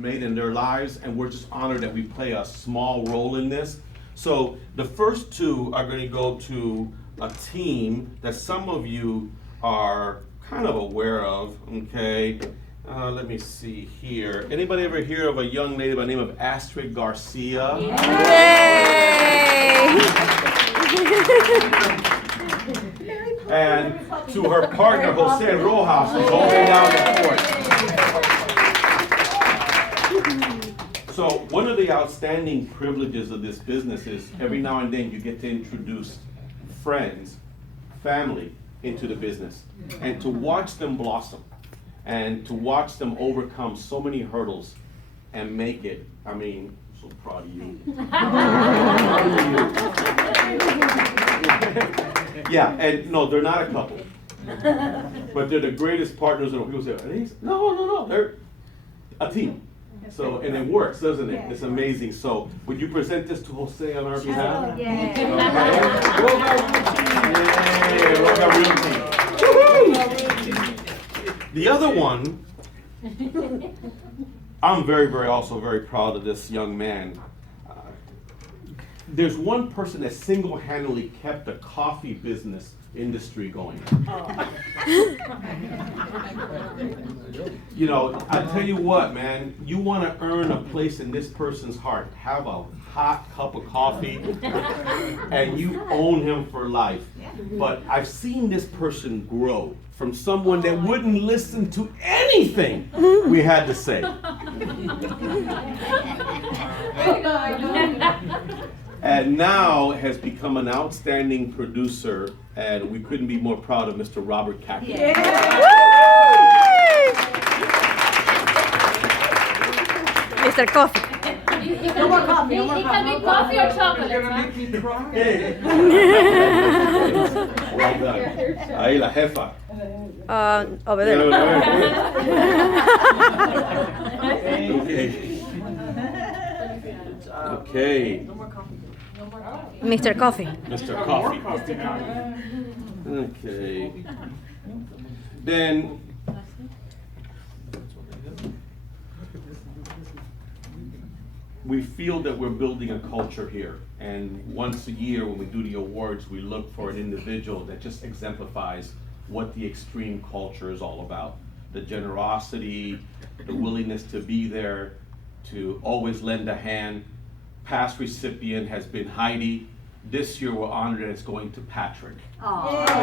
made in their lives, and we're just honored that we play a small role in this. So the first two are going to go to a team that some of you are kind of aware of, okay? Let me see here. Anybody ever hear of a young lady by the name of Astrid Garcia? Yay! And to her partner, Jose Rojas, who's holding down the fort. So one of the outstanding privileges of this business is every now and then you get to introduce friends, family into the business, and to watch them blossom and to watch them overcome so many hurdles and make it. I mean, I'm so proud of you. Yeah, and no, they're not a couple, but they're the greatest partners. And people say, no, they're a team. So, and it works, doesn't it? It's amazing. So, would you present this to Jose on our behalf? Yeah. The other one, I'm also very proud of this young man. There's one person that single-handedly kept the coffee business industry going. You know, I tell you what, man, you want to earn a place in this person's heart. Have a hot cup of coffee, and you own him for life. But I've seen this person grow from someone that wouldn't listen to anything we had to say. And now has become an outstanding producer, and we couldn't be more proud of Mr. Robert Kaki. Yeah. Mr. Coffee. No more coffee. No more It can be coffee or chocolate. Well done. Ahí la jefa. Over there. Okay. Mr. Coffee. Mr. Coffee. Okay. Then we feel that we're building a culture here, and once a year when we do the awards, we look for an individual that just exemplifies what the Xtreme culture is all about. The generosity, the willingness to be there, to always lend a hand. Past recipient has been Heidi. This year we're honored that it's going to Patrick. Now,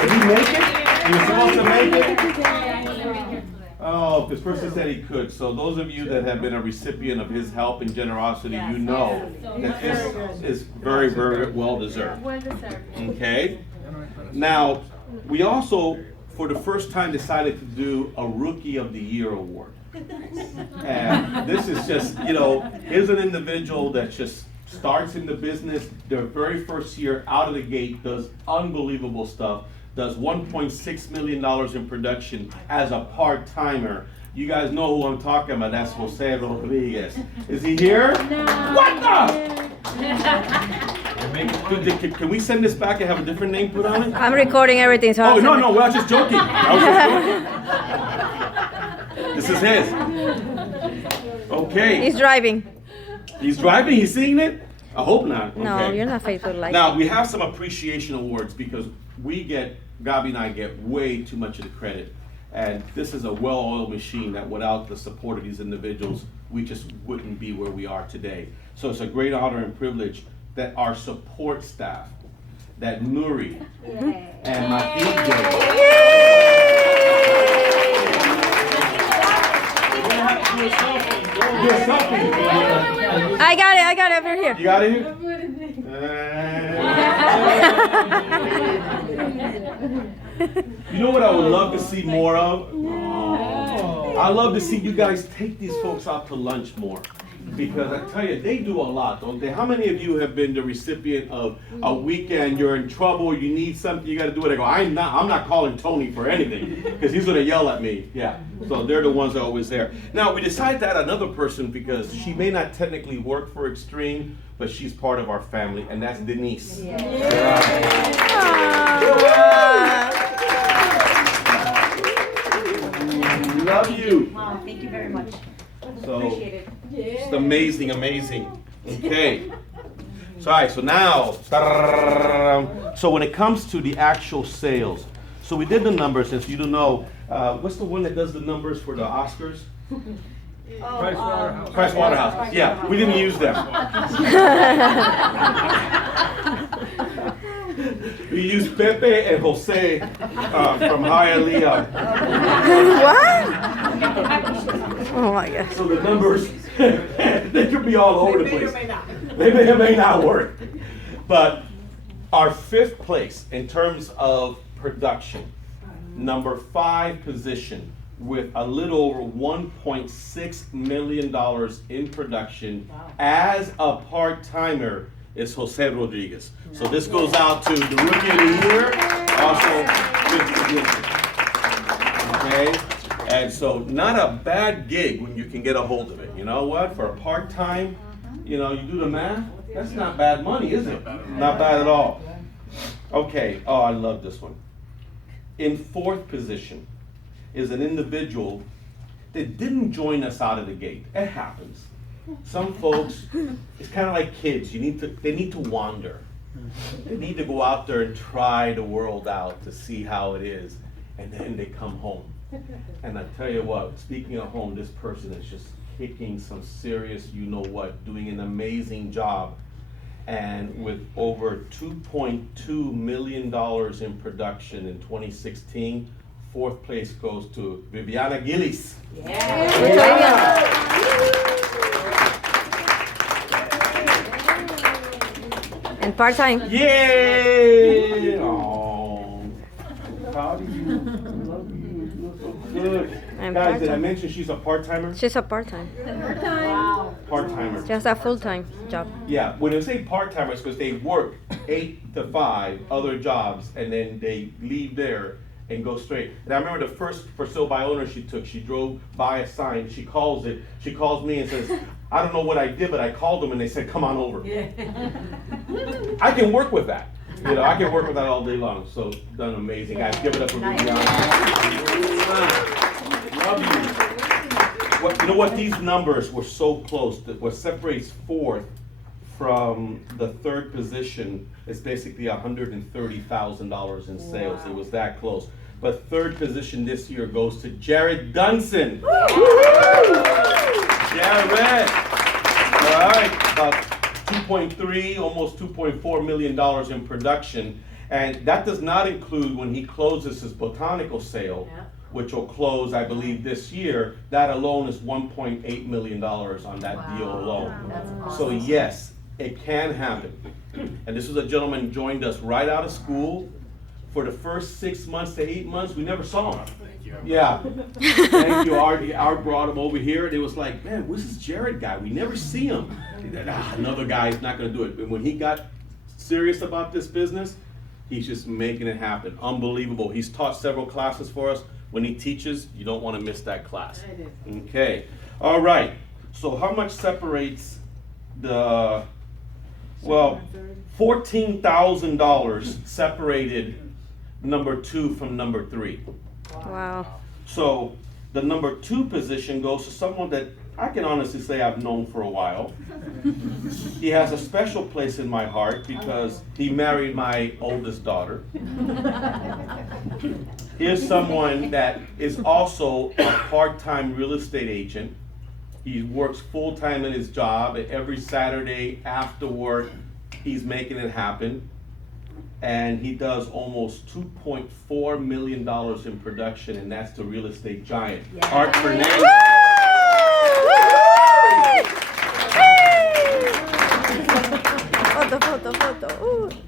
did he make it? He was supposed to make it? Oh, this person said he could. So those of you that have been a recipient of his help and generosity, you know that this is very, very well deserved. Well deserved. Okay? Now, we also, for the first time, decided to do a Rookie of the Year award. And this is just, you know, here's an individual that just starts in the business, their very first year out of the gate, does unbelievable stuff, does $1.6 million in production as a part-timer. You guys know who I'm talking about. That's Jose Rodriguez. Is he here? No. What the? Can we send this back and have a different name put on it? I'm recording everything, so Oh, I'll no, send no, it. well, I was just joking. This is his. Okay. He's driving. He's driving? He's seeing it? I hope not. No, Okay. you're not faithful like Now, we have some appreciation awards because Gabi and I get way too much of the credit. And this is a well-oiled machine that without the support of these individuals, we just wouldn't be where we are today. So it's a great honor and privilege that our support staff, that Nuri and my I got it over here. You got it here? You know what I would love to see more of? I love to see you guys take these folks out to lunch more. Because I tell you, they do a lot, don't they? How many of you have been the recipient of a weekend, you're in trouble, you need something, you got to do it? I go, I'm not calling Tony for anything, because he's going to yell at me. Yeah, so they're the ones that are always there. Now, we decided to add another person because she may not technically work for Xtreme, but she's part of our family, and that's Denise. love you. Wow, thank you very much. So, Appreciate it. just amazing, amazing. Okay. So, all right, so now, so when it comes to the actual sales, so we did the numbers, as you don't know, what's the one that does the numbers for the Oscars? Price Waterhouse. Yeah, we didn't use them. We used Pepe and Jose from Hialeah. What? Oh my God. So the numbers, they could be all over the place. They may or may not work. But our fifth place in terms of production, number 5 position with a little over $1.6 million in production as a part-timer is Jose Rodriguez. So this goes out to the Rookie of the Year, also fifth position. Okay? And so not a bad gig when you can get a hold of it. You know what? For a part-time, you know, you do the math, that's not bad money, is it? Not bad at all. Okay, oh, I love this one. In 4th position is an individual that didn't join us out of the gate. It happens. Some folks, it's kind of like kids. They need to wander. They need to go out there and try the world out to see how it is, and then they come home. And I tell you what, speaking of home, this person is just kicking some serious, you know what, doing an amazing job. And with over $2.2 million in production in 2016, 4th place goes to Viviana Gillis. And part-time. Yay! Oh, proud of you. Love you. You look so good. And Guys, did I part-time. mention she's a part-timer? She's a part-time. Wow. Part-timer. Just a full-time job. Yeah, when I say part-timers, because they work 8 to 5 other jobs, and then they leave there and go straight. And I remember the first for sale by owner she took, she drove by a sign, she calls me and says, I don't know what I did, but I called them and they said, come on over. I can work with that. You know, I can work with that all day long. So done amazing. Guys, give it up for Viviana. Love you. You know what? These numbers were so close that what separates 4th from the 3rd position is basically $130,000 in sales. It was that close. But 3rd position this year goes to Jared Dunson. Jared. All right, about 2.3, almost $2.4 million in production. And that does not include when he closes his botanical sale, which will close, I believe, this year. That alone is $1.8 million on that deal alone. So yes, it can happen. And this was a gentleman who joined us right out of school. For the first 6 months to 8 months, we never saw him. Yeah. Thank you, Art. Art brought him over here. And it was like, man, where's this Jared guy? We never see him. Another guy is not going to do it. And when he got serious about this business, he's just making it happen. Unbelievable. He's taught several classes for us. When he teaches, you don't want to miss that class. Okay. All right. So how much separates the, well, $14,000 separated number 2 from number 3. Wow. So the number 2 position goes to someone that I can honestly say I've known for a while. He has a special place in my heart because he married my oldest daughter. Here's someone that is also a part-time real estate agent. He works full-time in his job, and every Saturday after work, he's making it happen. And he does almost $2.4 million in production, and that's the real estate giant, Art Fernandez.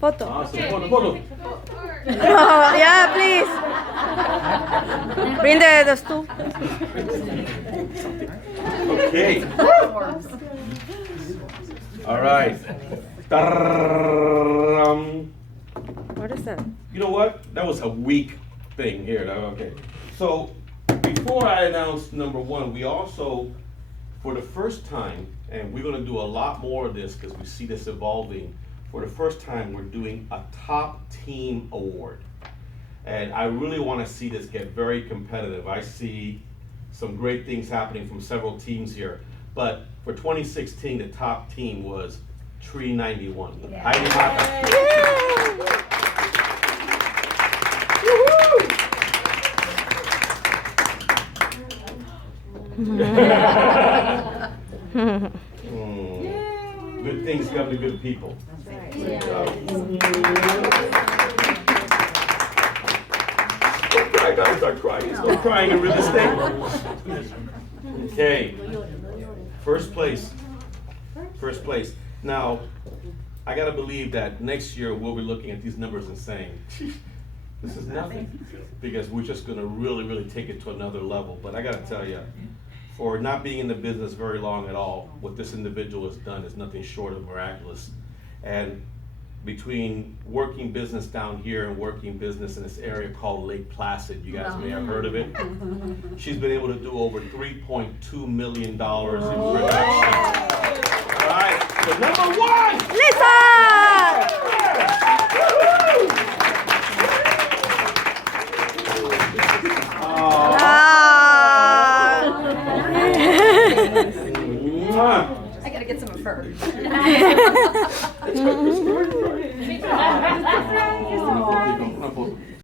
Photo. Awesome. Photo. Oh, yeah, please. Bring the stool. Okay. All right. What is that? You know what? That was a weak thing here. Okay. So before I announce number 1, we also, for the first time, and we're going to do a lot more of this because we see this evolving. For the first time, we're doing a top team award. And I really want to see this get very competitive. I see some great things happening from several teams here. But for 2016, the top team was Tree 91. Yeah. Heidi Mata. Good things come to good people. Great job. Don't cry, guys. Start crying. There's no crying in real estate. Okay. First place. First place. Now, I gotta believe that next year we'll be looking at these numbers and saying, this is nothing. Because we're just gonna really, really take it to another level. But I gotta tell you, for not being in the business very long at all, what this individual has done is nothing short of miraculous. And between working business down here and working business in this area called Lake Placid, you guys may have heard of it, she's been able to do over $3.2 million in production. All right, so number one! Lisa! I gotta get some of her. It's good.